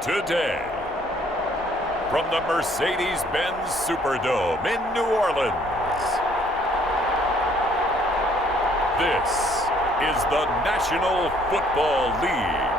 Today, from the Mercedes-Benz Superdome in New Orleans, this is the National Football League.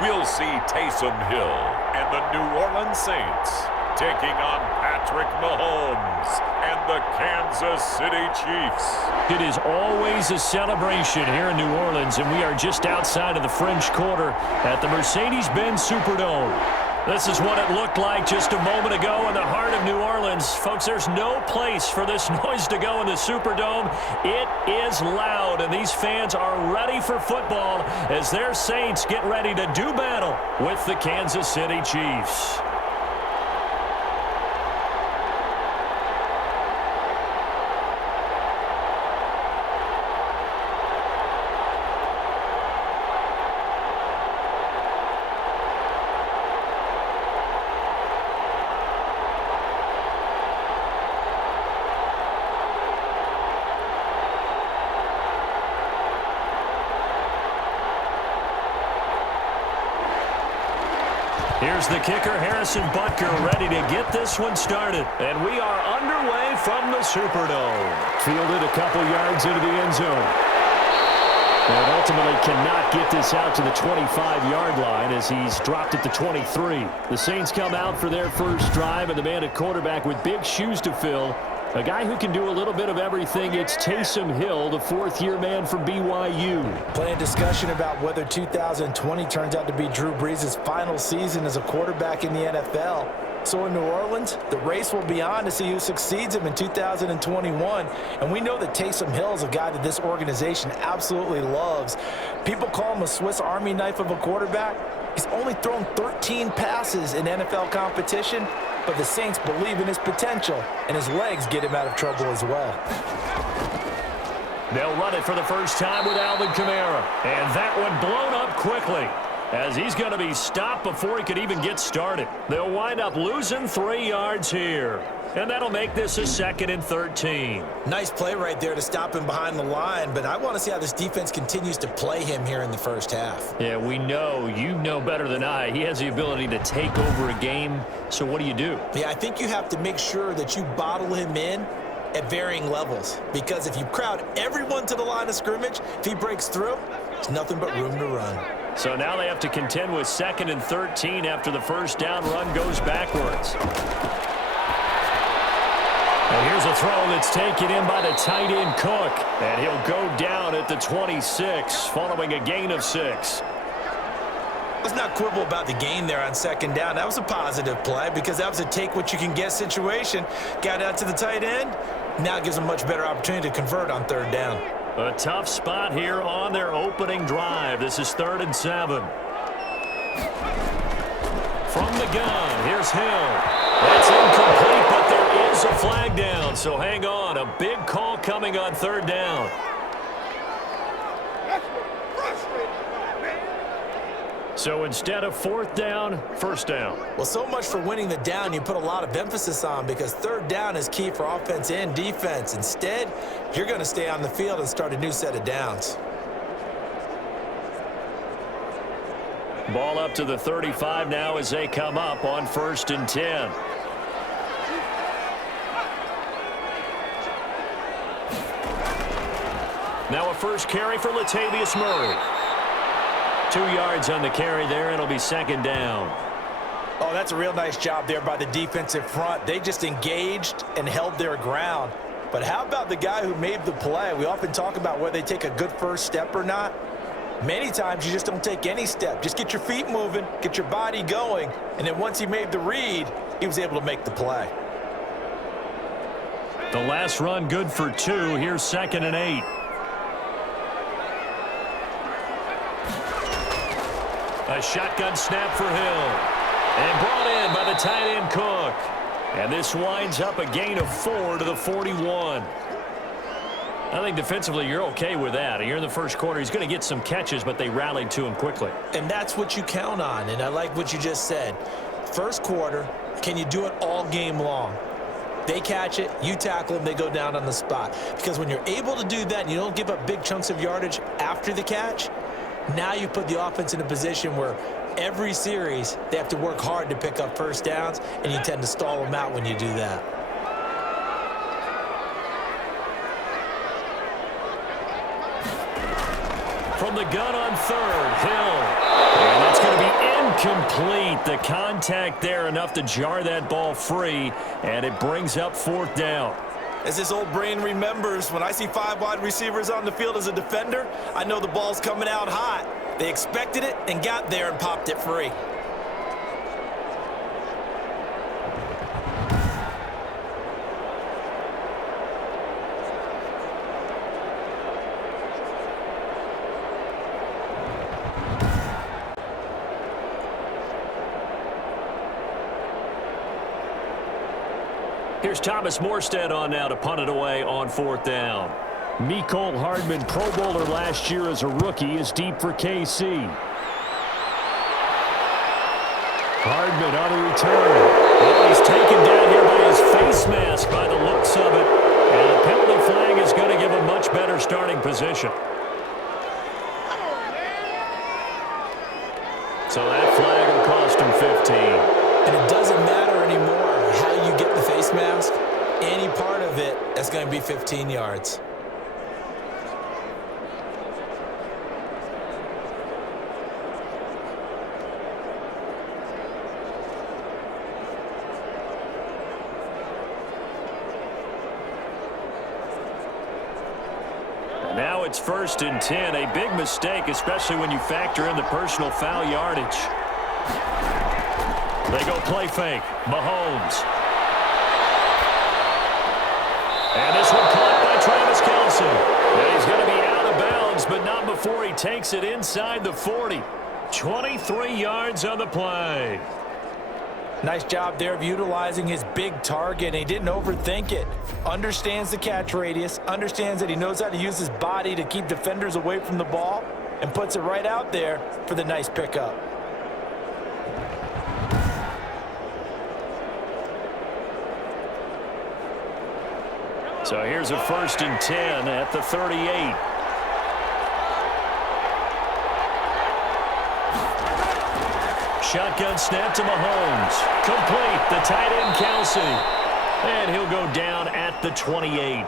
We'll see Taysom Hill and the New Orleans Saints taking on Patrick Mahomes and the Kansas City Chiefs. It is always a celebration here in New Orleans, and we are just outside of the French Quarter at the Mercedes-Benz Superdome. This is what it looked like just a moment ago in the heart of New Orleans. Folks, there's no place for this noise to go in the Superdome. It is loud, and these fans are ready for football as their Saints get ready to do battle with the Kansas City Chiefs. Here's the kicker, Harrison Butker, ready to get this one started. And we are underway from the Superdome. Fielded a couple yards into the end zone. And ultimately cannot get this out to the 25-yard line as he's dropped at the 23. The Saints come out for their first drive, and the man at quarterback with big shoes to fill. A guy who can do a little bit of everything. It's Taysom Hill, the fourth-year man from BYU. Plenty of discussion about whether 2020 turns out to be Drew Brees' final season as a quarterback in the NFL. So in New Orleans, the race will be on to see who succeeds him in 2021. And we know that Taysom Hill is a guy that this organization absolutely loves. People call him a Swiss Army knife of a quarterback. He's only thrown 13 passes in NFL competition, but the Saints believe in his potential, and his legs get him out of trouble as well. They'll run it for the first time with Alvin Kamara. And that one blown up quickly as he's going to be stopped before he could even get started. They'll wind up losing 3 yards here. And that'll make this a 2nd and 13. Nice play right there to stop him behind the line, but I want to see how this defense continues to play him here in the first half. Yeah, we know, you know better than I, he has the ability to take over a game. So what do you do? Yeah, I think you have to make sure that you bottle him in at varying levels, because if you crowd everyone to the line of scrimmage, if he breaks through, there's nothing but room to run. So now they have to contend with 2nd and 13 after the first down run goes backwards. And here's a throw that's taken in by the tight end Cook. And he'll go down at the 26 following a gain of 6. Let's not quibble about the gain there on 2nd down. That was a positive play because that was a take-what-you-can-get situation. Got out to the tight end. Now gives them a much better opportunity to convert on 3rd down. A tough spot here on their opening drive. This is 3rd and 7. From the gun, here's Hill. That's incomplete, but there is a flag down. So hang on, a big call coming on 3rd down. So instead of 4th down, 1st down. Well, so much for winning the down you put a lot of emphasis on, because 3rd down is key for offense and defense. Instead, you're going to stay on the field and start a new set of downs. Ball up to the 35 now as they come up on 1st and 10. Now a first carry for Latavius Murray. 2 yards on the carry there, and it'll be 2nd down. Oh, that's a real nice job there by the defensive front. They just engaged and held their ground. But how about the guy who made the play? We often talk about whether they take a good first step or not. Many times you just don't take any step. Just get your feet moving, get your body going, and then once he made the read, he was able to make the play. The last run good for 2. Here's 2nd and 8. A shotgun snap for Hill. And brought in by the tight end Cook. And this winds up a gain of 4 to the 41. I think defensively you're okay with that. Here in the first quarter, he's going to get some catches, but they rallied to him quickly. And that's what you count on, and I like what you just said. First quarter, can you do it all game long? They catch it, you tackle them, they go down on the spot. Because when you're able to do that and you don't give up big chunks of yardage after the catch, now you put the offense in a position where every series they have to work hard to pick up first downs, and you tend to stall them out when you do that. From the gun on third, Hill. And that's going to be incomplete. The contact there enough to jar that ball free, and it brings up fourth down. As this old brain remembers, when I see 5 wide receivers on the field as a defender, I know the ball's coming out hot. They expected it and got there and popped it free. Here's Thomas Morstead on now to punt it away on fourth down. Mecole Hardman, Pro Bowler last year as a rookie, is deep for KC. Hardman on the return. Well, he's taken down here by his face mask by the looks of it. And a penalty flag is going to give a much better starting position. So that flag will cost him 15. And it doesn't matter anymore how you get the face mask. Any part of it is going to be 15 yards. Now it's 1st and 10. A big mistake, especially when you factor in the personal foul yardage. They go play fake. Mahomes. And this one caught by Travis Kelce. And he's going to be out of bounds, but not before he takes it inside the 40. 23 yards on the play. Nice job there of utilizing his big target. He didn't overthink it. Understands the catch radius, understands that he knows how to use his body to keep defenders away from the ball, and puts it right out there for the nice pickup. So here's a 1st and 10 at the 38. Shotgun snap to Mahomes. Complete. The tight end, Kelce. And he'll go down at the 28.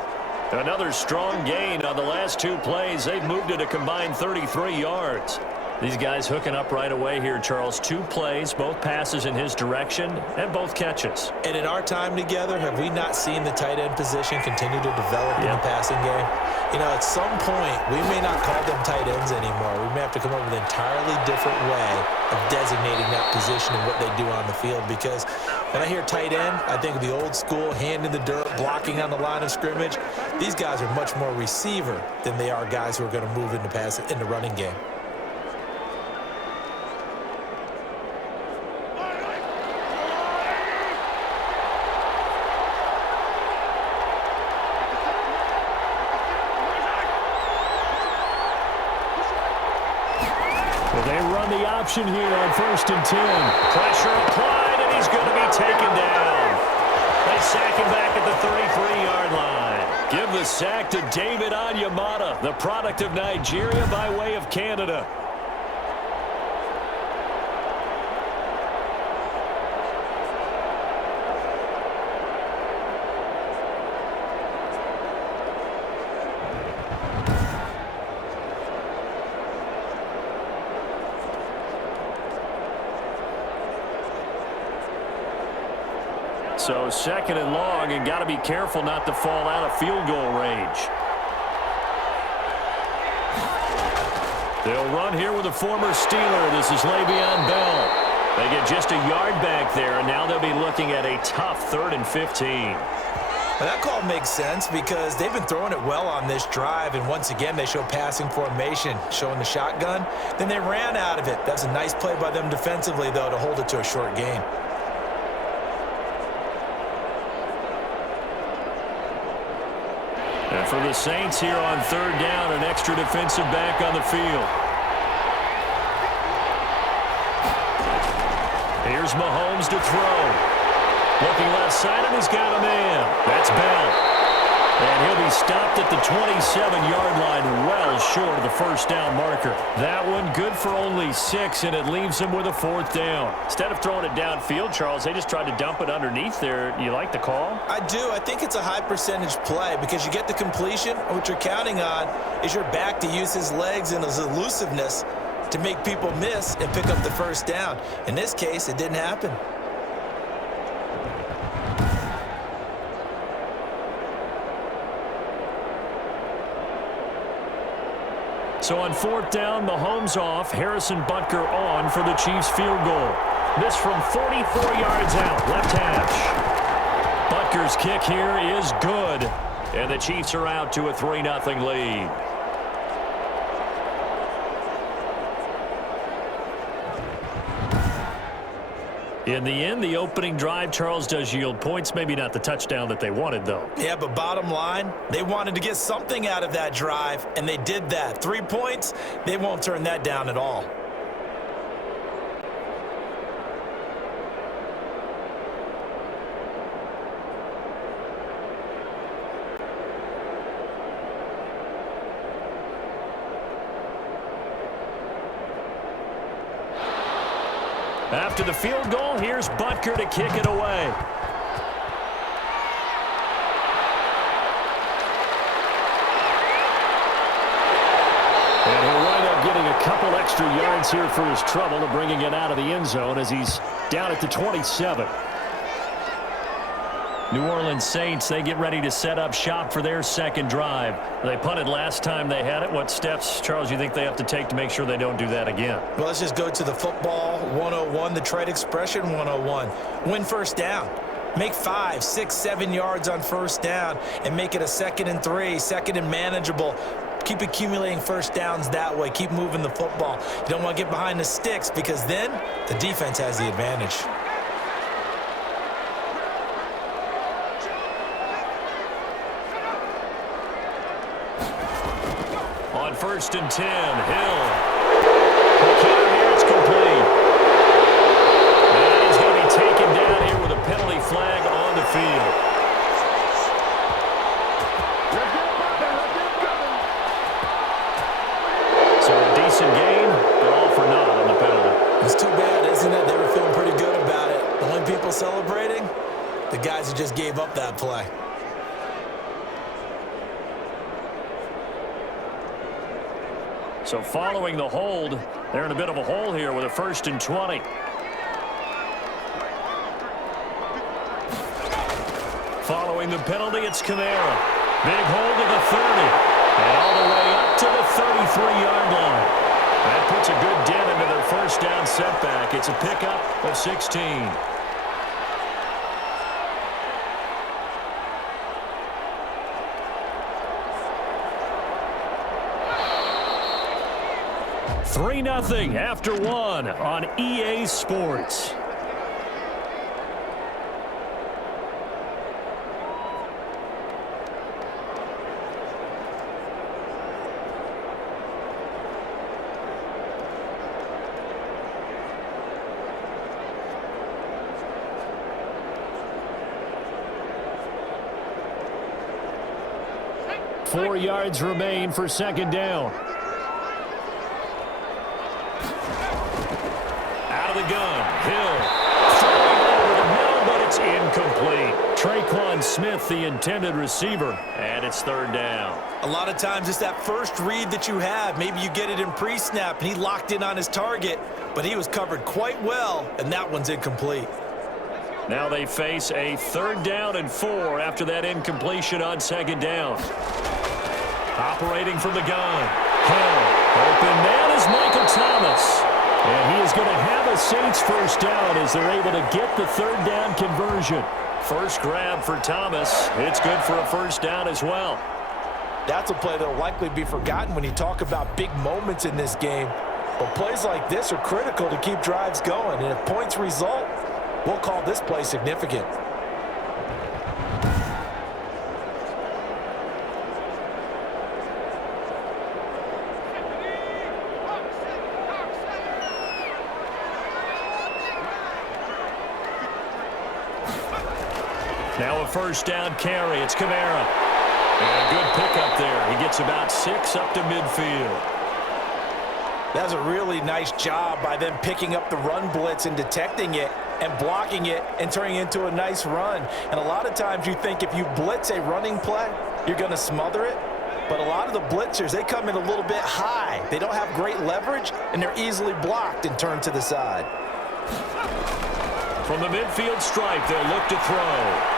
Another strong gain on the last 2 plays. They've moved it a combined 33 yards. These guys hooking up right away here, Charles. 2 plays, both passes in his direction, and both catches. And in our time together, have we not seen the tight end position continue to develop in the passing game? You know, at some point, we may not call them tight ends anymore. We may have to come up with an entirely different way of designating that position and what they do on the field. Because when I hear tight end, I think of the old school, hand in the dirt, blocking on the line of scrimmage. These guys are much more receiver than they are guys who are going to move into in the running game. They run the option here on 1st and 10. Pressure applied, and he's going to be taken down. They sack him back at the 33-yard line. Give the sack to David Onyemata, the product of Nigeria by way of Canada. So 2nd and long, and got to be careful not to fall out of field goal range. They'll run here with a former Steeler. This is Le'Veon Bell. They get just a yard back there, and now they'll be looking at a tough 3rd and 15. Well, that call makes sense because they've been throwing it well on this drive, and once again they show passing formation, showing the shotgun. Then they ran out of it. That's a nice play by them defensively, though, to hold it to a short gain. for the Saints here on third down, an extra defensive back on the field. Here's Mahomes to throw. Looking left side, and he's got a man. That's Bell. And he'll be stopped at the 27-yard line, well short of the first down marker. That one good for only 6, and it leaves him with a fourth down. Instead of throwing it downfield, Charles, they just tried to dump it underneath there. You like the call? I do. I think it's a high-percentage play because you get the completion, and what you're counting on is your back to use his legs and his elusiveness to make people miss and pick up the first down. In this case, it didn't happen. So on fourth down, Mahomes off, Harrison Butker on for the Chiefs field goal. This from 44 yards out, left hash. Butker's kick here is good, and the Chiefs are out to a 3-0 lead. In the end, the opening drive, Charles, does yield points. Maybe not the touchdown that they wanted, though. Yeah, but bottom line, they wanted to get something out of that drive, and they did that. 3 points, they won't turn that down at all. After the field goal, here's Butker to kick it away. And he'll wind up getting a couple extra yards here for his trouble to bringing it out of the end zone as he's down at the 27. New Orleans Saints, they get ready to set up shop for their second drive. They punted last time they had it. What steps, Charles, you think they have to take to make sure they don't do that again? Well, let's just go to the football 101, the trade expression 101. Win first down. Make 5, 6, 7 yards on first down and make it a 2nd and 3, 2nd and manageable. Keep accumulating first downs that way. Keep moving the football. You don't want to get behind the sticks because then the defense has the advantage. On 1st and 10, Hill. The kick here, it's complete. And he's going to be taken down here with a penalty flag on the field. So a decent gain, but all for naught on the penalty. It's too bad, isn't it? They were feeling pretty good about it. The only people celebrating, the guys who just gave up that play. So following the hold, they're in a bit of a hole here with a 1st and 20. Following the penalty, it's Kamara. Big hold to the 30. And all the way up to the 33-yard line. That puts a good dent into their first down setback. It's a pickup of 16. Three 3-0 after one on EA Sports. Four yards remain for second down. Out of the gun, Hill throwing over the middle, but it's incomplete. Traquan Smith, the intended receiver, and it's third down. A lot of times it's that first read that you have. Maybe you get it in pre-snap, and he locked in on his target, but he was covered quite well, and that one's incomplete. Now they face a 3rd down and 4 after that incompletion on second down. Operating from the gun, Hill. Open man is Michael Thomas. And he is going to have a Saints first down as they're able to get the 3rd down conversion. First grab for Thomas. It's good for a first down as well. That's a play that will likely be forgotten when you talk about big moments in this game. But plays like this are critical to keep drives going. And if points result, we'll call this play significant. Now a first down carry. It's Kamara. And a good pickup there. He gets about 6 up to midfield. That's a really nice job by them picking up the run blitz and detecting it and blocking it and turning it into a nice run. And a lot of times you think if you blitz a running play, you're going to smother it. But a lot of the blitzers, they come in a little bit high. They don't have great leverage, and they're easily blocked and turned to the side. From the midfield stripe, they'll look to throw.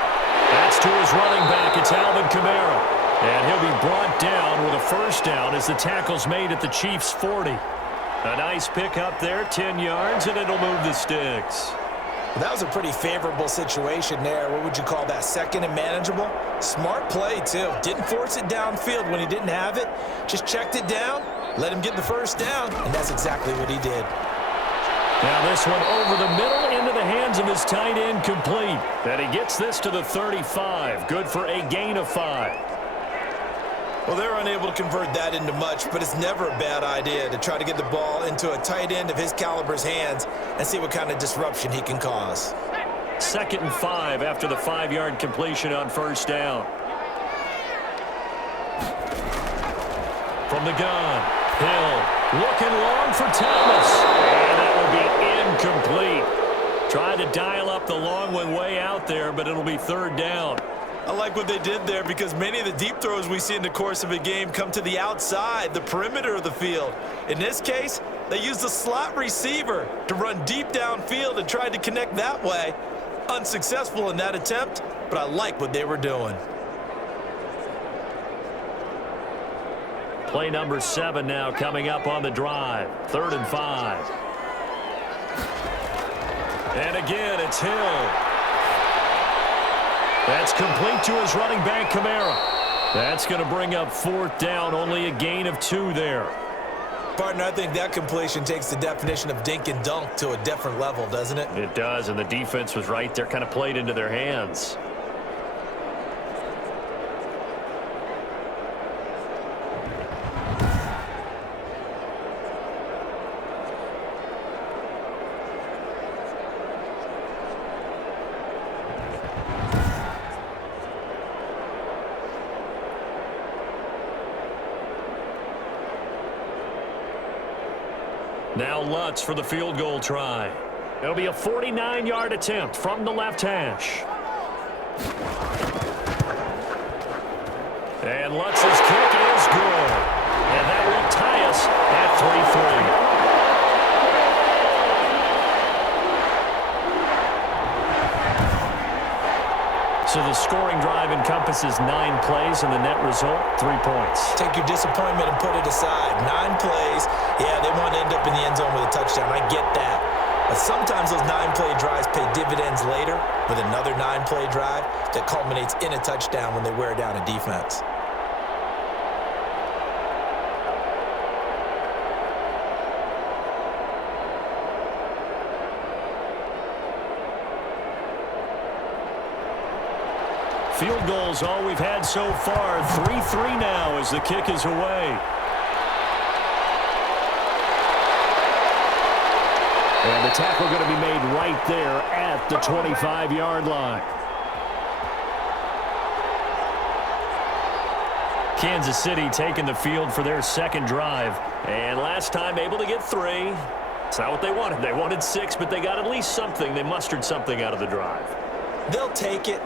That's to his running back. It's Alvin Kamara. And he'll be brought down with a first down as the tackle's made at the Chiefs' 40. A nice pick up there, 10 yards, and it'll move the sticks. Well, that was a pretty favorable situation there. What would you call that? Second and manageable? Smart play, too. Didn't force it downfield when he didn't have it. Just checked it down, let him get the first down, and that's exactly what he did. Now this one over the middle into the hands of his tight end, complete. And he gets this to the 35. Good for a gain of 5. Well, they're unable to convert that into much, but it's never a bad idea to try to get the ball into a tight end of his caliber's hands and see what kind of disruption he can cause. 2nd and 5 after the 5-yard completion on first down. From the gun, Hill looking long for Thomas. And that will be incomplete. Tried to dial up the long one way out there, but it'll be 3rd down. I like what they did there because many of the deep throws we see in the course of a game come to the outside, the perimeter of the field. In this case, they used the slot receiver to run deep downfield and tried to connect that way. Unsuccessful in that attempt, but I like what they were doing. Play number 7 now coming up on the drive. 3rd and 5. And again, it's Hill. That's complete to his running back, Kamara. That's going to bring up 4th down, only a gain of 2 there. Partner, I think that completion takes the definition of dink and dunk to a different level, doesn't it? It does, and the defense was right there, kind of played into their hands. Now Lutz for the field goal try. It'll be a 49-yard attempt from the left hash. And Lutz's kick is good. And that will tie us at 3-3. So the scoring drive encompasses 9 plays, and the net result, 3 points. Take your disappointment and put it aside. 9 plays. Yeah, they want to end up in the end zone with a touchdown. I get that. But sometimes those 9-play drives pay dividends later with another 9-play drive that culminates in a touchdown when they wear down a defense. Field goals all we've had so far. 3-3 now as the kick is away. And the tackle going to be made right there at the 25-yard line. Kansas City taking the field for their 2nd drive. And last time able to get 3. It's not what they wanted. They wanted 6, but they got at least something. They mustered something out of the drive. They'll take it.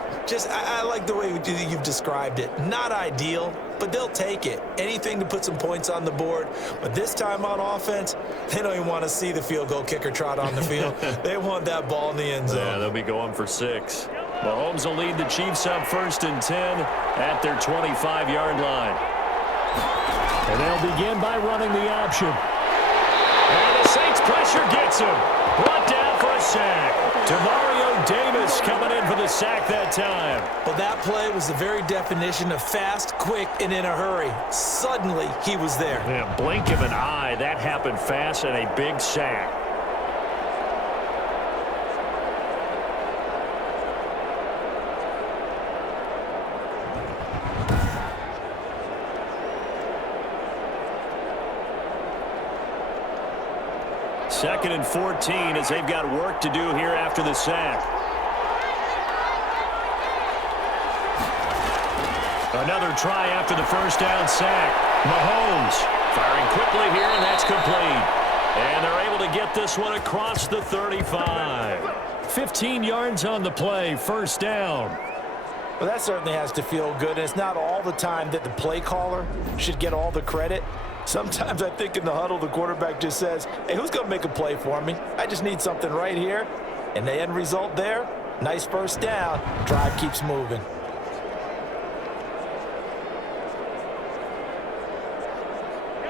I like the way you've described it. Not ideal, but they'll take it. Anything to put some points on the board. But this time on offense, they don't even want to see the field goal kicker trot on the field. They want that ball in the end zone. Yeah, they'll be going for 6. Mahomes will lead the Chiefs up 1st and 10 at their 25-yard line. And they'll begin by running the option. And the Saints pressure gets him. Brought down for a sack. Demario Davis coming in for the sack that time. Well, that play was the very definition of fast, quick, and in a hurry. Suddenly, he was there. Yeah, blink of an eye. That happened fast and a big sack. Second and 14 as they've got work to do here after the sack. Another try after the first down sack. Mahomes firing quickly here, and that's complete. And they're able to get this one across the 35. 15 yards on the play, first down. Well, that certainly has to feel good. And it's not all the time that the play caller should get all the credit. Sometimes I think in the huddle, the quarterback just says, hey, who's going to make a play for me? I just need something right here. And the end result there, nice first down. Drive keeps moving.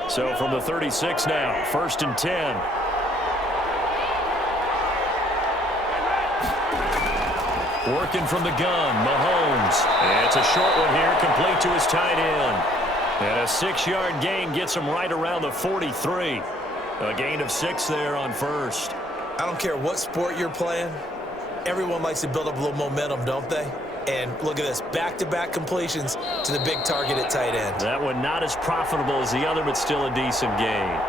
So from the 36 now, first and 10. Working from the gun, Mahomes. And it's a short one here, complete to his tight end. And a 6-yard gain gets him right around the 43. A gain of 6 there on first. I don't care what sport you're playing. Everyone likes to build up a little momentum, don't they? And look at this, back-to-back completions to the big target at tight end. That one not as profitable as the other, but still a decent gain.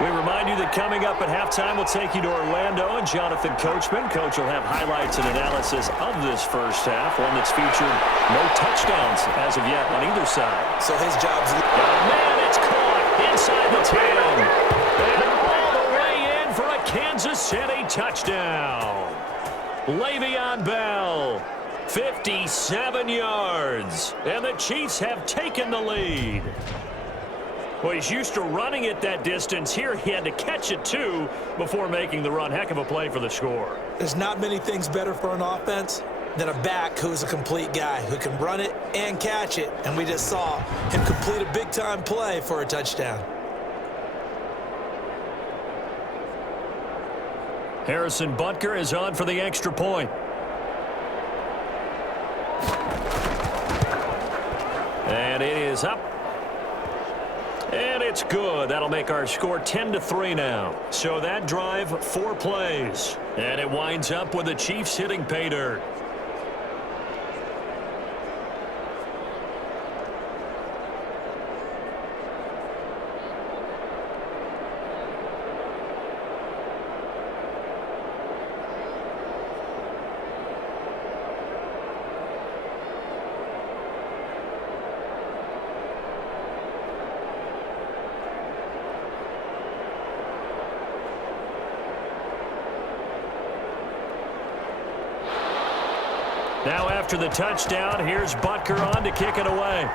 We remind you that coming up at halftime, we'll take you to Orlando and Jonathan Coachman. Coach will have highlights and analysis of this first half, one that's featured no touchdowns as of yet on either side. So his job's... Man, it's caught inside the 10. And all the way in for a Kansas City touchdown. Le'Veon Bell, 57 yards. And the Chiefs have taken the lead. Well, he's used to running it that distance. Here he had to catch it, too, before making the run. Heck of a play for the score. There's not many things better for an offense than a back who's a complete guy, who can run it and catch it. And we just saw him complete a big-time play for a touchdown. Harrison Butker is on for the extra point. And it is up. And it's good. That'll make our score 10-3 now. So that drive, 4 plays. And it winds up with the Chiefs hitting pay dirt. Now after the touchdown, here's Butker on to kick it away.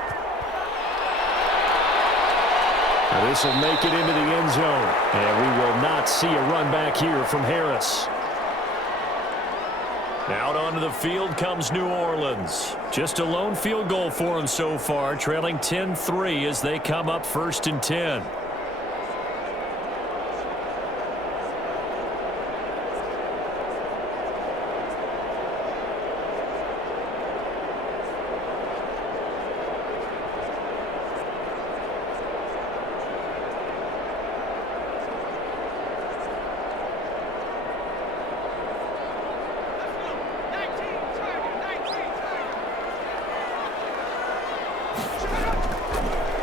This will make it into the end zone. And we will not see a run back here from Harris. Out onto the field comes New Orleans. Just a lone field goal for them so far, trailing 10-3 as they come up first and 10.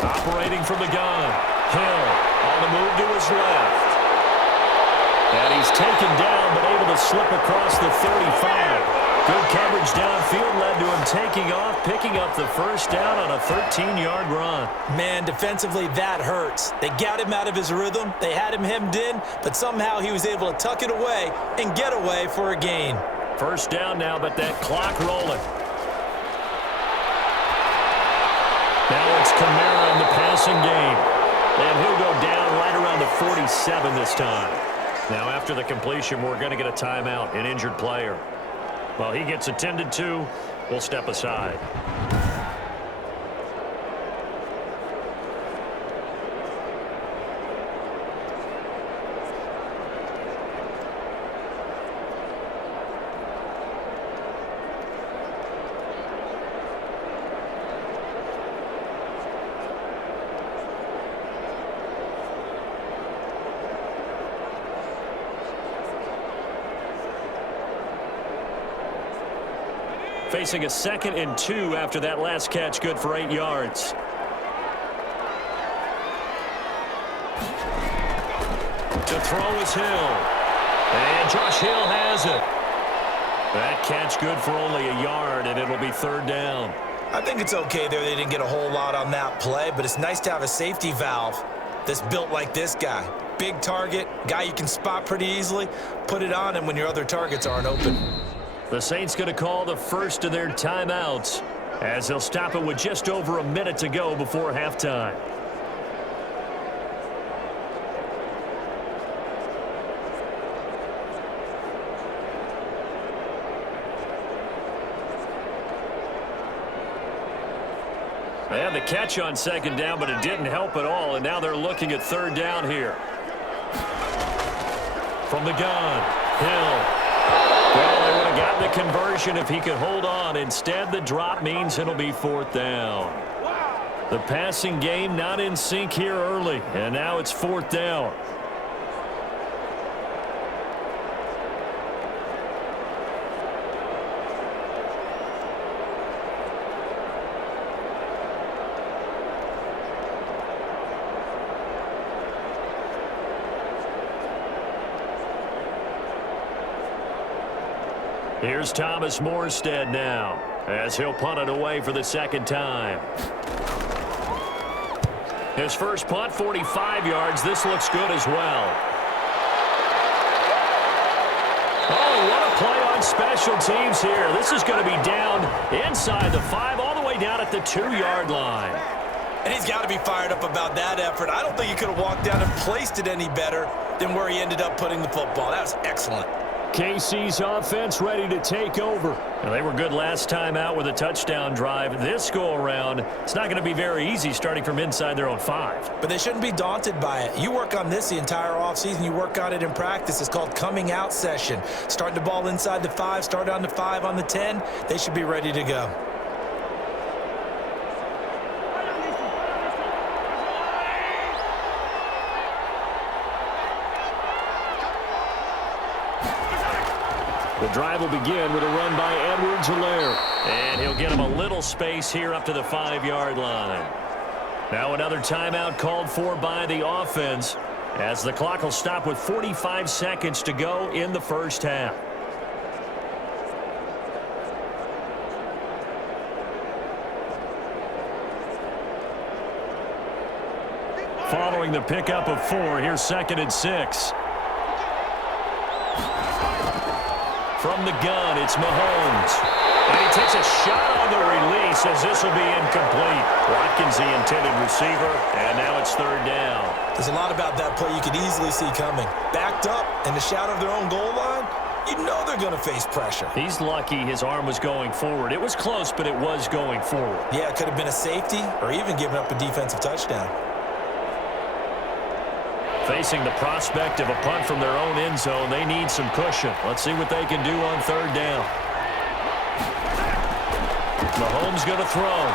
Operating from the gun. Hill on the move to his left. And he's taken down but able to slip across the 35. Good coverage downfield led to him taking off, picking up the first down on a 13-yard run. Man, defensively, that hurts. They got him out of his rhythm. They had him hemmed in, but somehow he was able to tuck it away and get away for a gain. First down now, but that clock rolling. Now it's Kamara in the passing game. And he'll go down right around the 47 this time. Now after the completion, we're going to get a timeout, an injured player. Well, he gets attended to. We'll step aside. Facing a 2nd and 2 after that last catch, good for 8 yards. To throw is Hill. And Josh Hill has it. That catch good for only a yard, and it'll be third down. I think it's okay there. They didn't get a whole lot on that play, but it's nice to have a safety valve that's built like this guy. Big target, guy you can spot pretty easily. Put it on him when your other targets aren't open. The Saints going to call the first of their timeouts as they'll stop it with just over a minute to go before halftime. They had the catch on second down, but it didn't help at all, and now they're looking at third down here. From the gun, Hill. Well, they would have gotten the conversion if he could hold on. Instead, the drop means it'll be fourth down. The passing game not in sync here early, and now it's fourth down. Here's Thomas Morstead now, as he'll punt it away for the second time. His first punt, 45 yards. This looks good as well. Oh, what a play on special teams here. This is going to be down inside the 5, all the way down at the 2-yard line. And he's got to be fired up about that effort. I don't think he could have walked down and placed it any better than where he ended up putting the football. That was excellent. KC's offense ready to take over. Well, they were good last time out with a touchdown drive. This go-around, it's not going to be very easy starting from inside their own 5. But they shouldn't be daunted by it. You work on this the entire offseason. You work on it in practice. It's called coming out session. Start the ball inside the 5, start on the 5, on the 10. They should be ready to go. The drive will begin with a run by Edwards-Helaire. And he'll get him a little space here up to the 5-yard line. Now another timeout called for by the offense as the clock will stop with 45 seconds to go in the first half. Following the pickup of 4, here's 2nd and 6. From the gun, it's Mahomes. And he takes a shot on the release as this will be incomplete. Watkins, the intended receiver, and now it's third down. There's a lot about that play you could easily see coming. Backed up in the shadow of their own goal line, you know they're going to face pressure. He's lucky his arm was going forward. It was close, but it was going forward. Yeah, it could have been a safety or even given up a defensive touchdown. Facing the prospect of a punt from their own end zone, they need some cushion. Let's see what they can do on third down. Mahomes going to throw.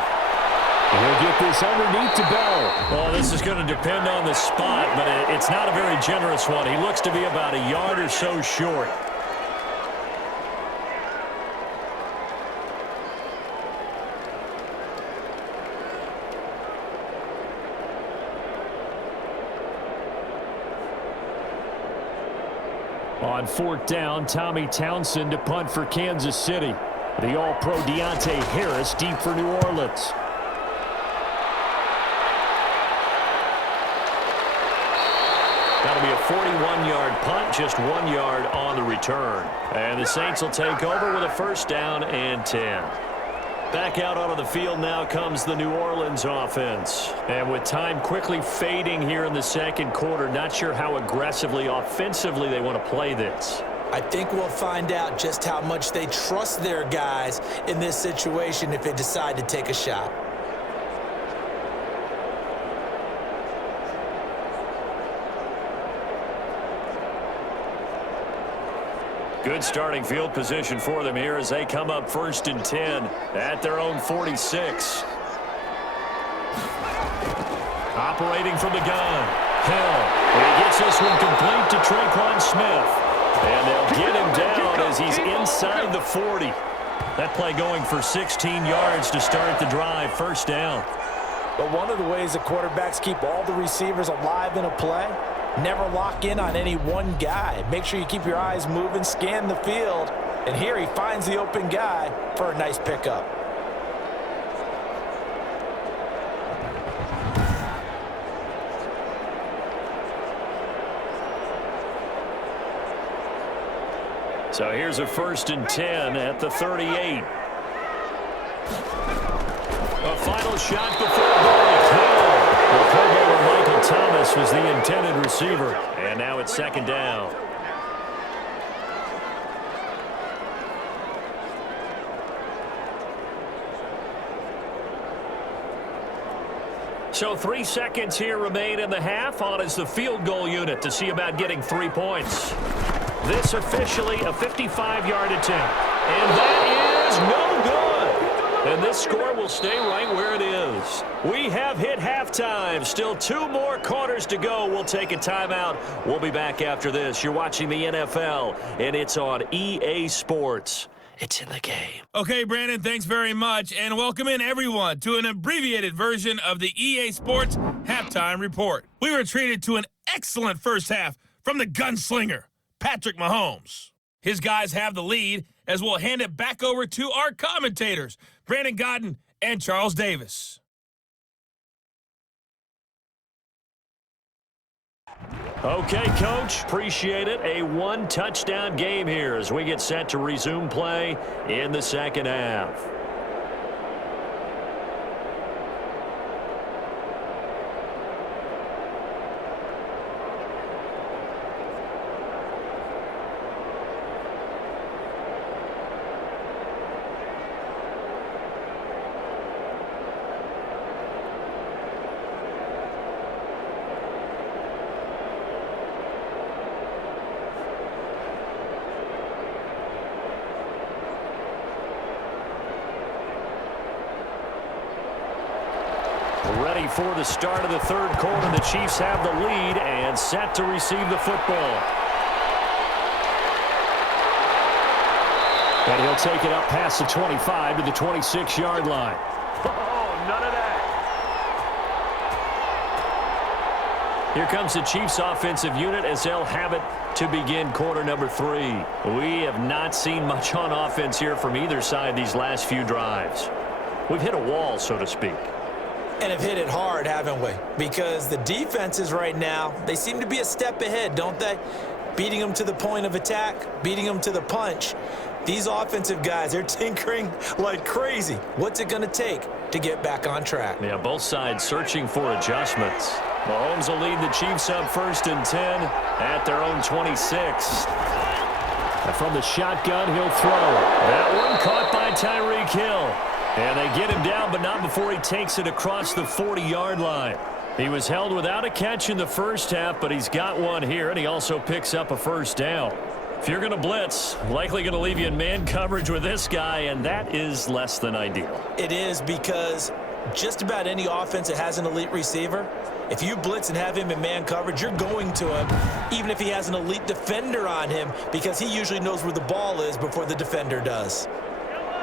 He'll get this underneath to Bell. Well, this is going to depend on the spot, but it's not a very generous one. He looks to be about a yard or so short. On fourth down, Tommy Townsend to punt for Kansas City. The All-Pro Deontay Harris deep for New Orleans. That'll be a 41-yard punt, just 1 yard on the return. And the Saints will take over with a first down and 10. Back out onto the field now comes the New Orleans offense. And with time quickly fading here in the second quarter, not sure how aggressively, offensively they want to play this. I think we'll find out just how much they trust their guys in this situation if they decide to take a shot. Good starting field position for them here as they come up 1st and 10 at their own 46. Operating from the gun, Hill. And he gets this one complete to Tre'Quan Smith. And they'll get him down as he's inside the 40. That play going for 16 yards to start the drive, first down. But one of the ways the quarterbacks keep all the receivers alive in a play Never lock in on any one guy. Make sure you keep your eyes moving, scan the field, and here he finds the open guy for a nice pickup. So here's a 1st and 10 at the 38. A final shot before break. The Pro Bowler Michael Thomas was the intended receiver. And now it's 2nd down. So 3 seconds here remain in the half. On is the field goal unit to see about getting 3 points. This officially a 55-yard attempt. And that is no good. And this score will stay right where it is. We have hit halftime. Still 2 more quarters to go. We'll take a timeout. We'll be back after this. You're watching the NFL, and it's on EA Sports. It's in the game. Okay, Brandon, thanks very much. And welcome in, everyone, to an abbreviated version of the EA Sports Halftime Report. We were treated to an excellent first half from the gunslinger, Patrick Mahomes. His guys have the lead as we'll hand it back over to our commentators, Brandon Godden and Charles Davis. Okay, Coach, appreciate it. A 1-touchdown game here as we get set to resume play in the second half. Ready for the start of the third quarter. The Chiefs have the lead and set to receive the football. And he'll take it up past the 25 to the 26-yard line. Oh, none of that. Here comes the Chiefs offensive unit as they'll have it to begin quarter number 3. We have not seen much on offense here from either side these last few drives. We've hit a wall, so to speak. And have hit it hard, haven't we? Because the defenses right now, they seem to be a step ahead, don't they? Beating them to the point of attack, beating them to the punch. These offensive guys, they're tinkering like crazy. What's it going to take to get back on track? Yeah, both sides searching for adjustments. Mahomes will lead the Chiefs up 1st and 10 at their own 26. And from the shotgun, he'll throw. That one caught by Tyreek Hill. And they get him down, but not before he takes it across the 40-yard line. He was held without a catch in the first half, but he's got one here, and he also picks up a 1st down. If you're going to blitz, likely going to leave you in man coverage with this guy, and that is less than ideal. It is, because just about any offense that has an elite receiver, if you blitz and have him in man coverage, you're going to him, even if he has an elite defender on him, because he usually knows where the ball is before the defender does.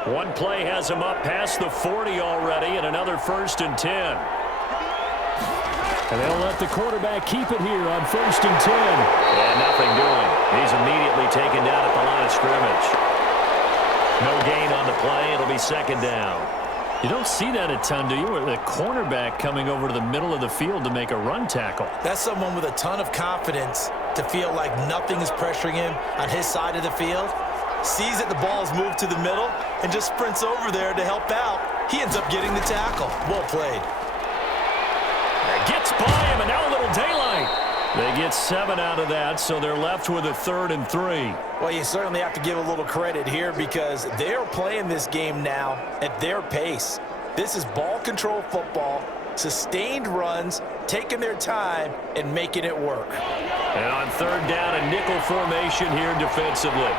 One play has him up past the 40 already, and another 1st and 10. And they'll let the quarterback keep it here on 1st and 10. And nothing doing. He's immediately taken down at the line of scrimmage. No gain on the play. It'll be 2nd down. You don't see that a ton, do you? Or the cornerback coming over to the middle of the field to make a run tackle. That's someone with a ton of confidence to feel like nothing is pressuring him on his side of the field. Sees that the ball's moved to the middle and just sprints over there to help out. He ends up getting the tackle. Well played. Gets by him, and now a little daylight. They get 7 out of that, so they're left with a 3rd and 3. Well, you certainly have to give a little credit here because they're playing this game now at their pace. This is ball control football, sustained runs, taking their time, and making it work. And on 3rd down, a nickel formation here defensively.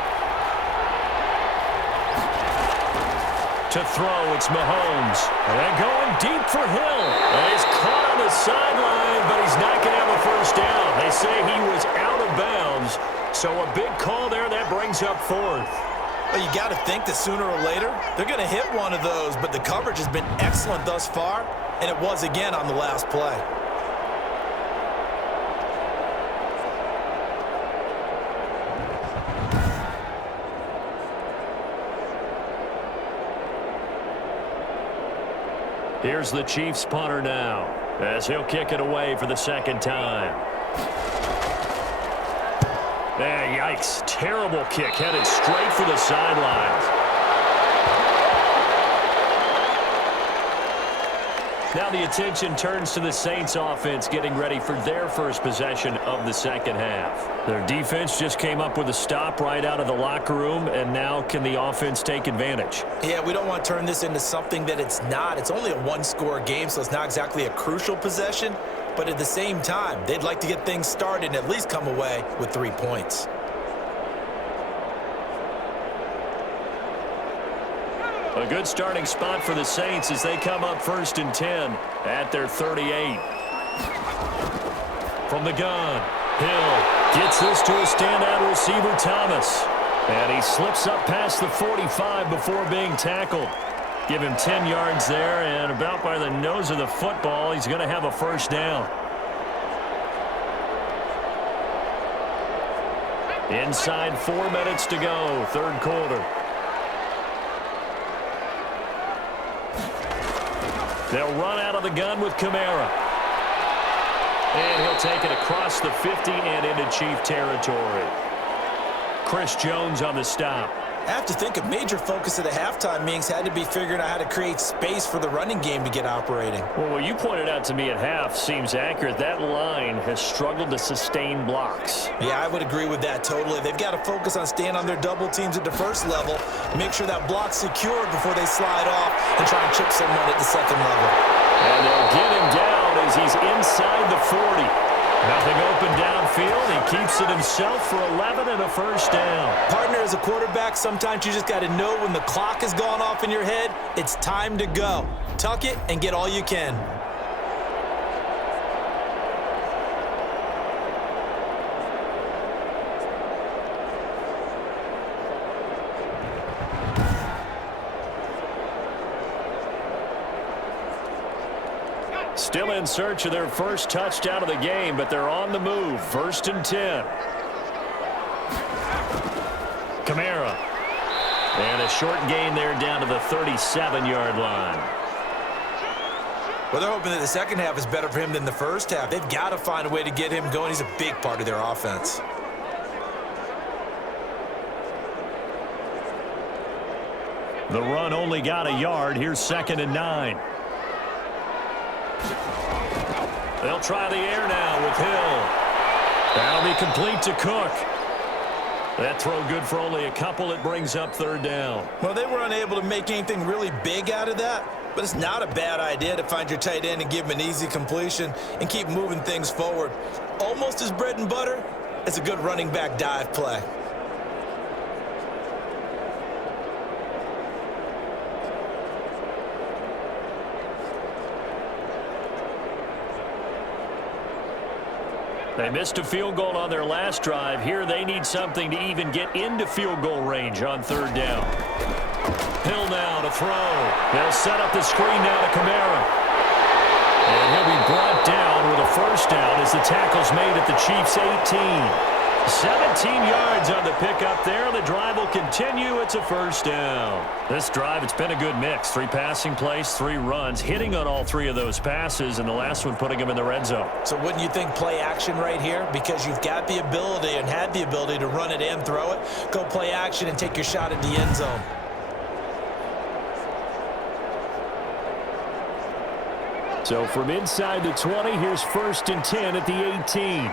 To throw, it's Mahomes. And going deep for Hill. And he's caught on the sideline, but he's not going to have a 1st down. They say he was out of bounds. So a big call there that brings up 4th. Well, you got to think that sooner or later, they're going to hit one of those, but the coverage has been excellent thus far, and it was again on the last play. Here's the Chiefs punter now, as he'll kick it away for the second time. Yikes. Terrible kick, headed straight for the sidelines. Now the attention turns to the Saints offense getting ready for their first possession of the second half. Their defense just came up with a stop right out of the locker room, and now can the offense take advantage? Yeah, we don't want to turn this into something that it's not. It's only a one-score game, so it's not exactly a crucial possession. But at the same time, they'd like to get things started and at least come away with 3 points. A good starting spot for the Saints as they come up 1st and 10 at their 38. From the gun, Hill gets this to a standout receiver, Thomas. And he slips up past the 45 before being tackled. Give him 10 yards there, and about by the nose of the football, he's going to have a first down. Inside 4 minutes to go, third quarter. They'll run out of the gun with Kamara. And he'll take it across the 50 and into Chief territory. Chris Jones on the stop. I have to think a major focus of the halftime meetings had to be figuring out how to create space for the running game to get operating. Well, what you pointed out to me at half seems accurate. That line has struggled to sustain blocks. Yeah, I would agree with that totally. They've got to focus on staying on their double teams at the first level, make sure that block's secured before they slide off and try and chip someone at the second level. And they'll get him down as he's inside the 40. Nothing open downfield. He keeps it himself for 11 and a first down. Partner, as a quarterback, sometimes you just got to know when the clock has gone off in your head, it's time to go. Tuck it and get all you can. Still in search of their first touchdown of the game, but they're on the move. 1st and 10. Kamara. And a short gain there down to the 37-yard line. Well, they're hoping that the second half is better for him than the first half. They've got to find a way to get him going. He's a big part of their offense. The run only got a yard. Here's 2nd and 9. They'll try the air now with Hill. That'll be complete to Cook. That throw good for only a couple. It brings up 3rd down. Well, they were unable to make anything really big out of that, but it's not a bad idea to find your tight end and give him an easy completion and keep moving things forward. Almost as bread and butter, it's a good running back dive play. They missed a field goal on their last drive. Here they need something to even get into field goal range on 3rd down. Hill now to throw. They'll set up the screen now to Kamara. And he'll be brought down with a first down as the tackle's made at the Chiefs' 18. 17 yards on the pickup there. The drive will continue. It's a first down. This drive, it's been a good mix. 3 passing plays, 3 runs, hitting on all 3 of those passes, and the last one putting them in the red zone. So wouldn't you think play action right here? Because you've got the ability and had the ability to run it and throw it. Go play action and take your shot at the end zone. So from inside the 20, here's 1st and 10 at the 18.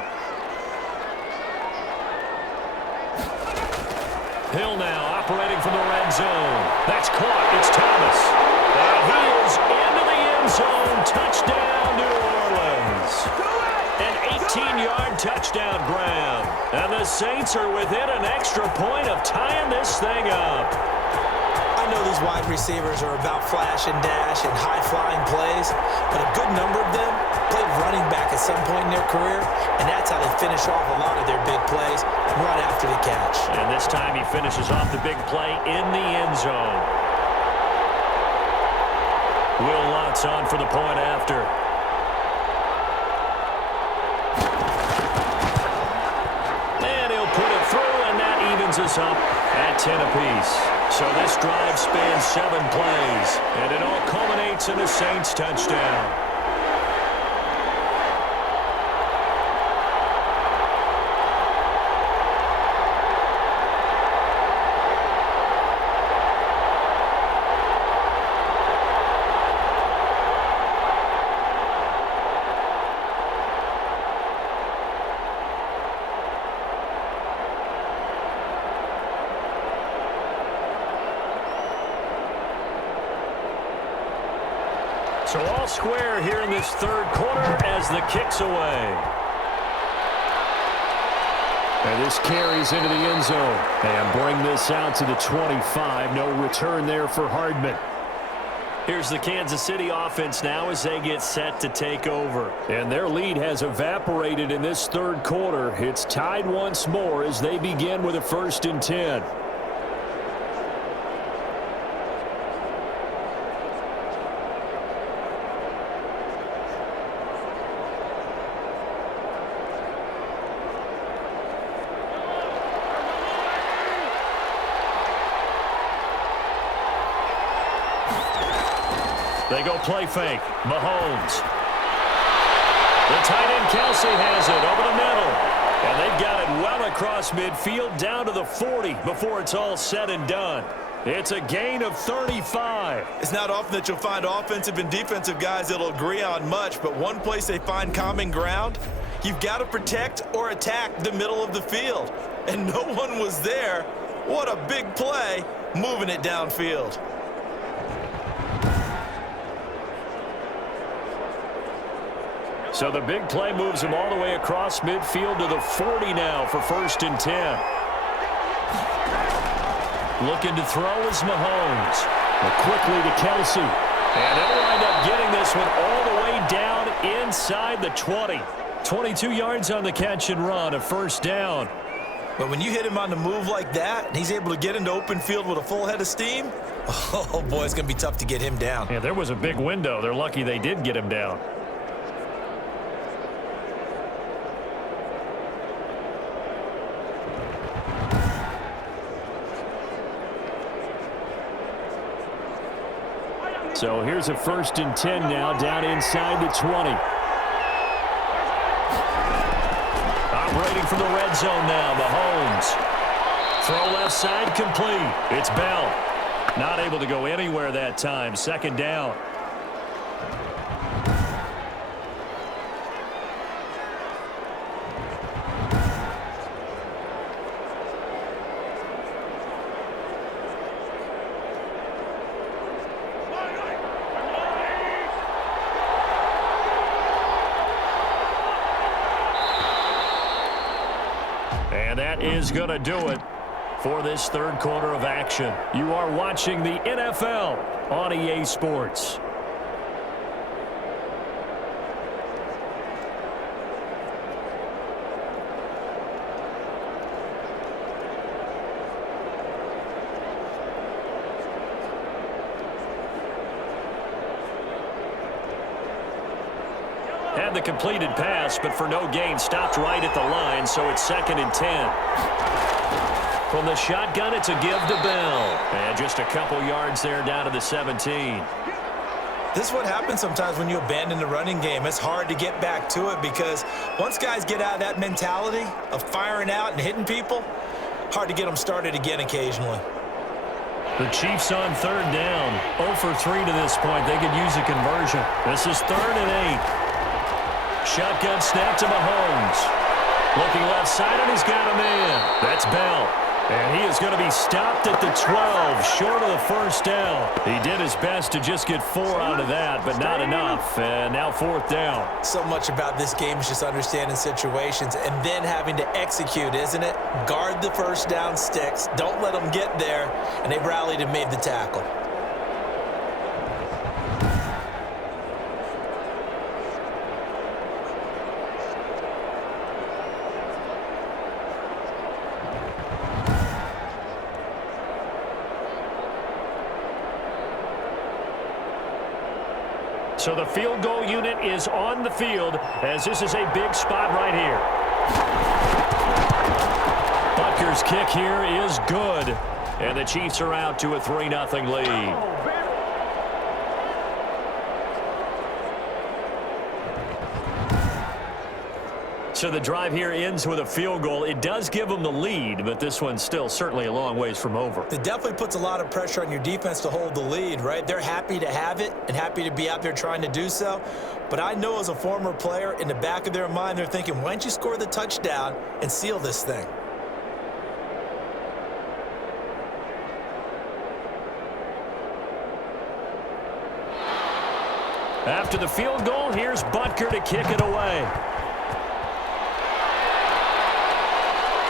Hill now operating from the red zone. That's caught. It's Thomas. And he is into the end zone. Touchdown, New Orleans. An 18-yard touchdown grab. And the Saints are within an extra point of tying this thing up. I know these wide receivers are about flash and dash and high-flying plays, but a good number of them played running back at some point in their career, and that's how they finish off a lot of their big plays, run after the catch. And this time he finishes off the big play in the end zone. Will Lutz on for the point after. And he'll put it through, and that evens us up at 10 apiece. So this drive spans 7 plays, and it all culminates in a Saints touchdown. So all square here in this third quarter as the kick's away. And this carries into the end zone. And bring this out to the 25. No return there for Hardman. Here's the Kansas City offense now as they get set to take over. And their lead has evaporated in this third quarter. It's tied once more as they begin with a 1st and 10. They go play fake. Mahomes. The tight end Kelsey has it over the middle. And they've got it well across midfield down to the 40 before it's all said and done. It's a gain of 35. It's not often that you'll find offensive and defensive guys that'll agree on much, but one place they find common ground, you've got to protect or attack the middle of the field. And no one was there. What a big play, moving it downfield. So the big play moves him all the way across midfield to the 40 now for 1st and 10. Looking to throw is Mahomes. But quickly to Kelsey. And they'll wind up getting this one all the way down inside the 20. 22 yards on the catch and run, a 1st down. But when you hit him on the move like that, and he's able to get into open field with a full head of steam, oh boy, it's going to be tough to get him down. Yeah, there was a big window. They're lucky they did get him down. So here's a 1st and 10 now down inside the 20. Operating from the red zone now, Mahomes. Throw left side complete. It's Bell. Not able to go anywhere that time. 2nd down. And that is going to do it for this third quarter of action. You are watching the NFL on EA Sports. Had the completed pass, but for no gain, stopped right at the line, so it's 2nd and 10. From the shotgun, it's a give to Bell. And just a couple yards there down to the 17. This is what happens sometimes when you abandon the running game. It's hard to get back to it because once guys get out of that mentality of firing out and hitting people, hard to get them started again occasionally. The Chiefs on 3rd down. 0 for 3 to this point. They could use a conversion. This is 3rd and 8. Shotgun snap to Mahomes. Looking left side, and he's got a man. That's Bell. And he is going to be stopped at the 12, short of the 1st down. He did his best to just get 4 out of that, but not enough. And now 4th down. So much about this game is just understanding situations and then having to execute, isn't it? Guard the 1st down sticks. Don't let them get there. And they rallied and made the tackle. So the field goal unit is on the field as this is a big spot right here. Butker Panthers' kick here is good. And the Chiefs are out to a 3-0 lead. So the drive here ends with a field goal. It does give them the lead, but this one's still certainly a long ways from over. It definitely puts a lot of pressure on your defense to hold the lead, right? They're happy to have it and happy to be out there trying to do so. But I know as a former player, in the back of their mind, they're thinking, why don't you score the touchdown and seal this thing? After the field goal, here's Butker to kick it away.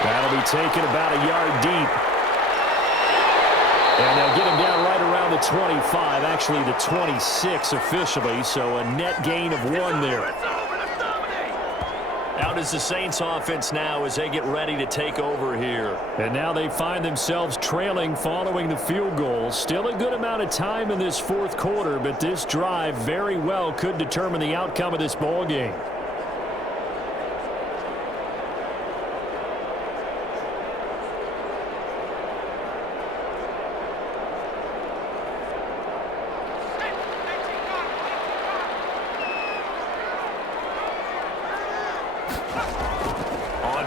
That'll be taken about a yard deep. And they'll get him down right around the 25, actually the 26 officially, so a net gain of 1 there. Out is the Saints offense now as they get ready to take over here. And now they find themselves trailing following the field goal. Still a good amount of time in this fourth quarter, but this drive very well could determine the outcome of this ball game.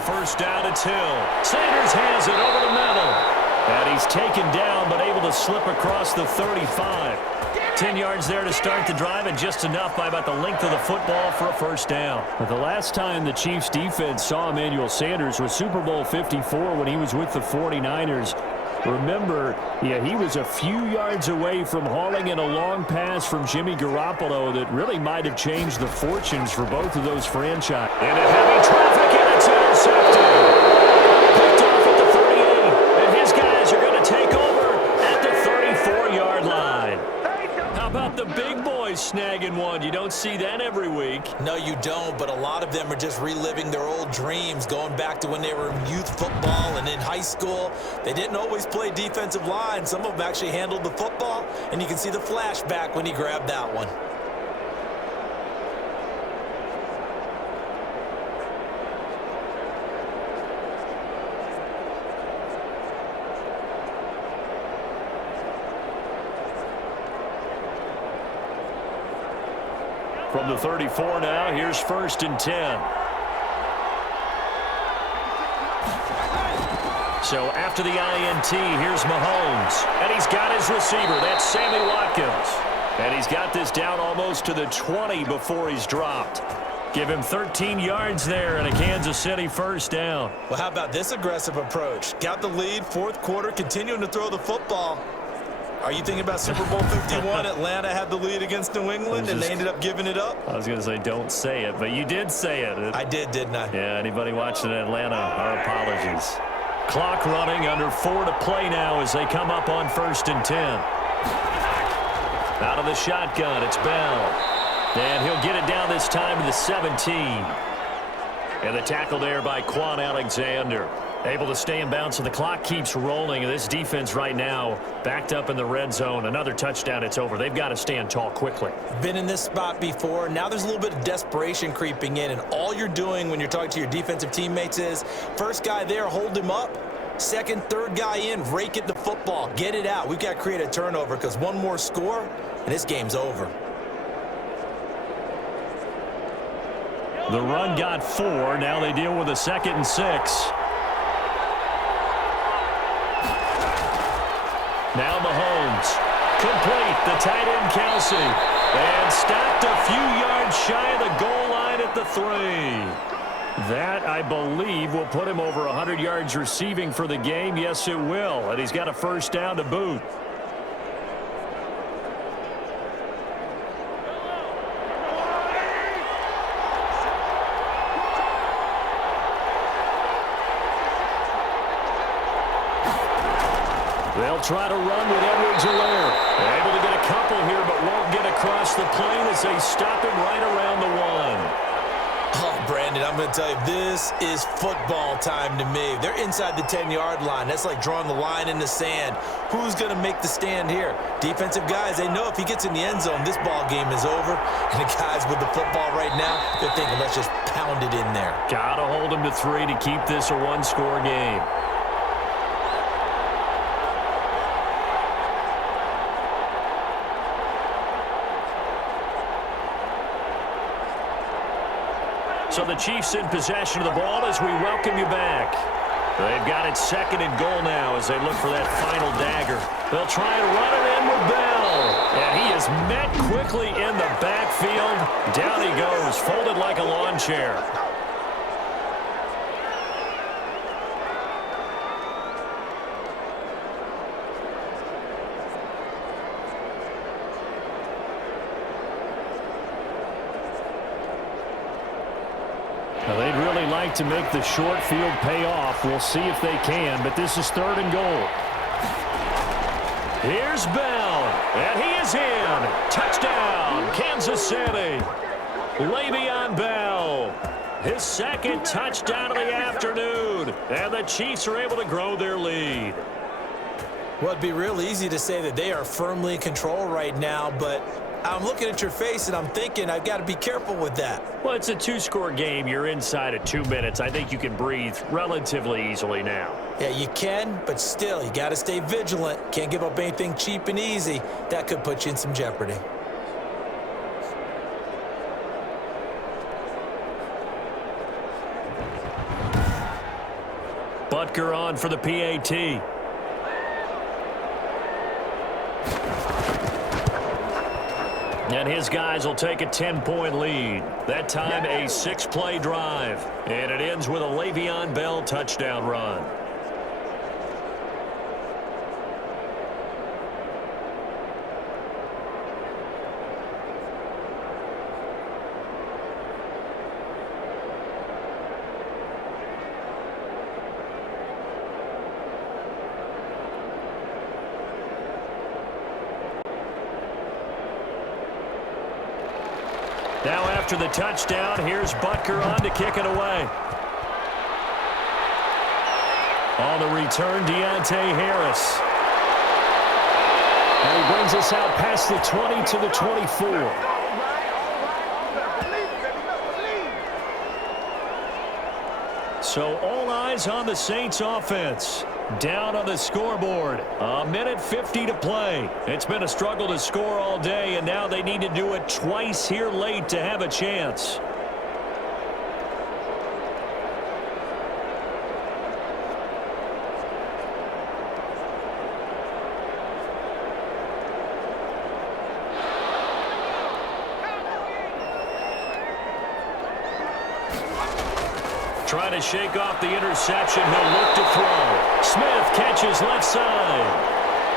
First down, it's Hill. Sanders has it over the middle. And he's taken down, but able to slip across the 35. 10 yards there to start the drive, and just enough by about the length of the football for a first down. But the last time the Chiefs defense saw Emmanuel Sanders was Super Bowl 54 when he was with the 49ers. Remember, he was a few yards away from hauling in a long pass from Jimmy Garoppolo that really might have changed the fortunes for both of those franchises. Into heavy traffic, and it's intercepted. Picked off at the 38, and his guys are going to take over at the 34-yard line. How about the big boys snagging one? You don't see that every week. No, you don't, but a lot of them are just reliving their old dreams, going back to when they were in youth football and in high school. They didn't always play defensive line. Some of them actually handled the football, and you can see the flashback when he grabbed that one. From the 34 now, here's 1st and 10. So after the INT, here's Mahomes. And he's got his receiver. That's Sammy Watkins. And he's got this down almost to the 20 before he's dropped. Give him 13 yards there and a Kansas City first down. Well, how about this aggressive approach? Got the lead, fourth quarter, continuing to throw the football. Are you thinking about Super Bowl 51? Atlanta had the lead against New England, and they ended up giving it up? I was going to say don't say it, but you did say it. I did, didn't I? Yeah, anybody watching Atlanta, our apologies. Clock running, under 4 to play now as they come up on 1st and 10. Out of the shotgun, it's Bell. And he'll get it down this time to the 17. And the tackle there by Quan Alexander. Able to stay in bounds, and the clock keeps rolling. And this defense right now backed up in the red zone. Another touchdown, it's over. They've got to stand tall quickly. Been in this spot before. Now there's a little bit of desperation creeping in, and all you're doing when you're talking to your defensive teammates is first guy there, hold him up. Second, third guy in, rake at the football. Get it out. We've got to create a turnover because one more score, and this game's over. The run got 4. Now they deal with a 2nd and 6. Now Mahomes. Complete. The tight end, Kelsey. And stopped a few yards shy of the goal line at the 3. That, I believe, will put him over 100 yards receiving for the game. Yes, it will. And he's got a first down to boot. They'll try to run with Edwards-Helaire. Able to get a couple here, but won't get across the plane as they stop him right around the 1. Oh, Brandon, I'm going to tell you, this is football time to me. They're inside the 10-yard line. That's like drawing the line in the sand. Who's going to make the stand here? Defensive guys, they know if he gets in the end zone, this ball game is over. And the guys with the football right now, they're thinking, let's just pound it in there. Got to hold him to 3 to keep this a one-score game. So the Chiefs in possession of the ball as we welcome you back. They've got it 2nd and goal now as they look for that final dagger. They'll try and run it in with Bell. And he is met quickly in the backfield. Down he goes, folded like a lawn chair. Now, they'd really like to make the short field pay off. We'll see if they can, but this is 3rd and goal. Here's Bell, and he is in. Touchdown, Kansas City. Le'Veon Bell, his 2nd touchdown of the afternoon, and the Chiefs are able to grow their lead. Well, it'd be real easy to say that they are firmly in control right now, but I'm looking at your face and I'm thinking I've got to be careful with that. Well, it's a 2-score game. You're inside of 2 minutes. I think you can breathe relatively easily now. Yeah, you can, but still, you got to stay vigilant. Can't give up anything cheap and easy. That could put you in some jeopardy. Butker on for the PAT. And his guys will take a 10-point lead. That time a 6-play drive. And it ends with a Le'Veon Bell touchdown run. Now after the touchdown, here's Butker on to kick it away. On the return, Deontay Harris. And he brings us out past the 20 to the 24. So all eyes on the Saints offense. Down on the scoreboard. 1:50 to play. It's been a struggle to score all day, and now they need to do it twice here late to have a chance. Trying to shake off the interception. He'll look to throw. Smith catches left side.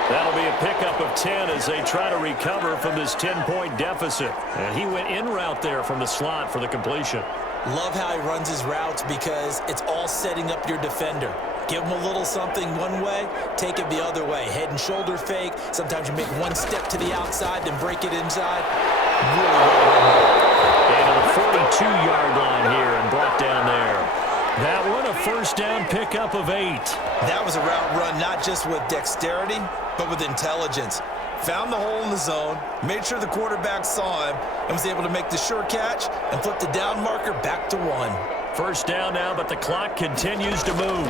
That'll be a pickup of 10 as they try to recover from this 10-point deficit. And he went in route there from the slot for the completion. Love how he runs his routes because it's all setting up your defender. Give him a little something one way, take it the other way. Head and shoulder fake. Sometimes you make one step to the outside, then break it inside. Really well. And to the 42-yard line here and brought down there. That one a first down pickup of 8. That was a route run not just with dexterity, but with intelligence. Found the hole in the zone, made sure the quarterback saw him, and was able to make the sure catch and flip the down marker back to 1. First down now, but the clock continues to move.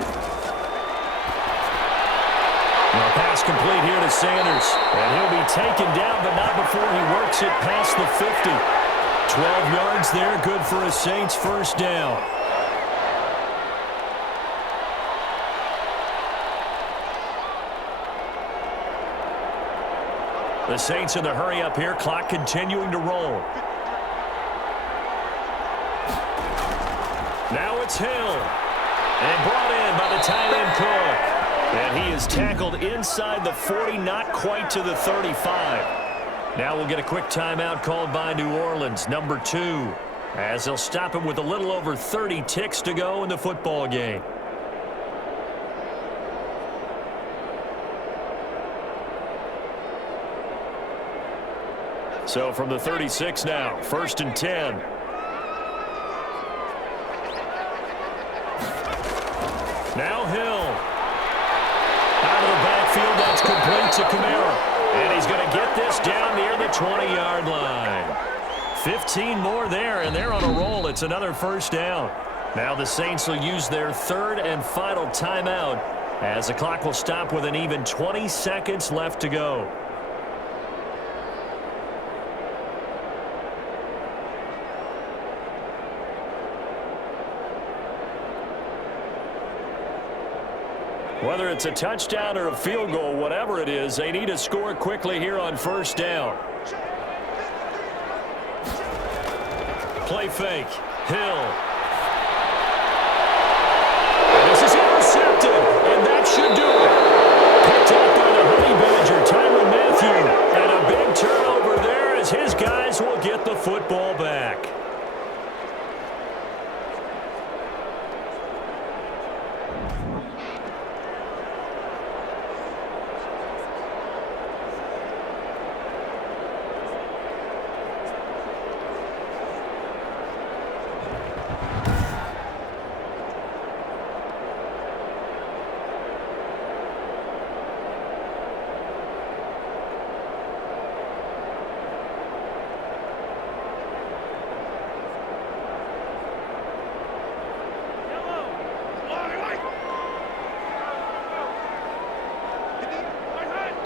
Now pass complete here to Sanders. And he'll be taken down, but not before he works it past the 50. 12 yards there, good for a Saints first down. The Saints in the hurry up here, clock continuing to roll. Now it's Hill. And brought in by the tight end Cook. And he is tackled inside the 40, not quite to the 35. Now we'll get a quick timeout called by New Orleans, number 2, as they'll stop him with a little over 30 ticks to go in the football game. So from the 36 now, 1st and 10. Now Hill. Out of the backfield, that's complete to Kamara. And he's going to get this down near the 20-yard line. 15 more there, and they're on a roll. It's another first down. Now the Saints will use their 3rd and final timeout as the clock will stop with an even 20 seconds left to go. Whether it's a touchdown or a field goal, whatever it is, they need to score quickly here on first down. Play fake. Hill. And this is intercepted, and that should do it. Picked up by the Honey Badger, Tyrann Mathieu. And a big turnover there as his guys will get the football back.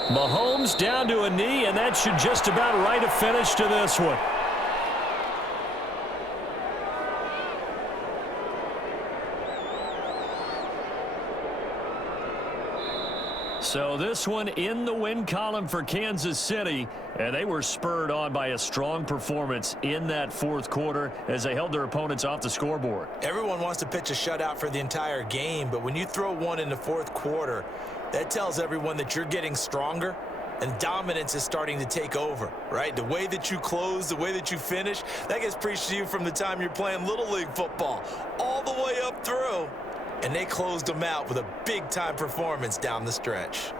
Mahomes down to a knee, and that should just about write a finish to this one. So this one in the win column for Kansas City, and they were spurred on by a strong performance in that fourth quarter as they held their opponents off the scoreboard. Everyone wants to pitch a shutout for the entire game, but when you throw one in the fourth quarter, that tells everyone that you're getting stronger and dominance is starting to take over, right? The way that you close, the way that you finish, that gets preached to you from the time you're playing Little League football all the way up through. And they closed them out with a big-time performance down the stretch.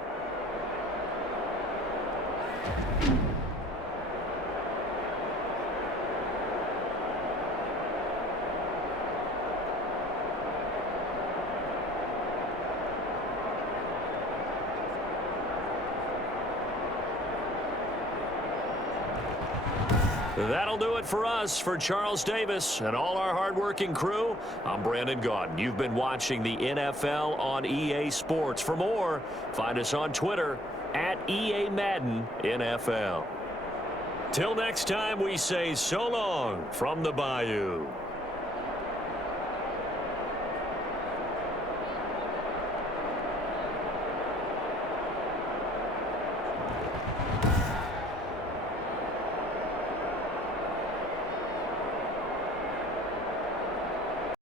That'll do it for us. For Charles Davis and all our hardworking crew, I'm Brandon Gaudin. You've been watching the NFL on EA Sports. For more, find us on Twitter at EA Madden NFL. Till next time, we say so long from the Bayou.